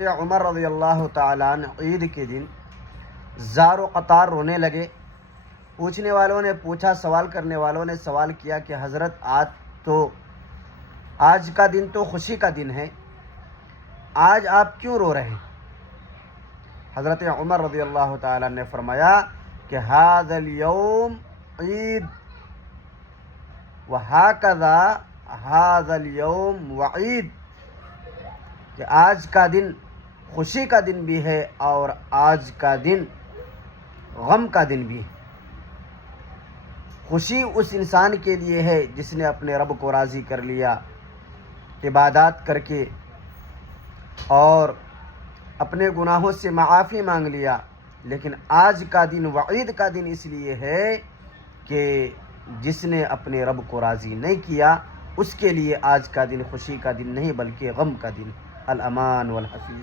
उमर रज़ियल्लाहु ताला अन्हु ईद के दिन ज़ारो क़तार रोने लगे। पूछने वालों ने पूछा, सवाल करने वालों ने सवाल किया कि हज़रत आज का दिन तो खुशी का दिन है, आज आप क्यों रो रहे हैं? हज़रत उमर रज़ियल्लाहु ताला ने फरमाया कि हाज़ल यौम ईद व हाकज़ा हाज़ल यौम वईद, कि आज का दिन खुशी का दिन भी है और आज का दिन गम का दिन भी है। खुशी उस इंसान के लिए है जिसने अपने रब को राज़ी कर लिया, इबादत करके और अपने गुनाहों से माफ़ी मांग लिया। लेकिन आज का दिन वईद का दिन इसलिए है कि जिसने अपने रब को राज़ी नहीं किया, उसके लिए आज का दिन खुशी का दिन नहीं बल्कि गम का दिन। अल अमान वल हफीज़।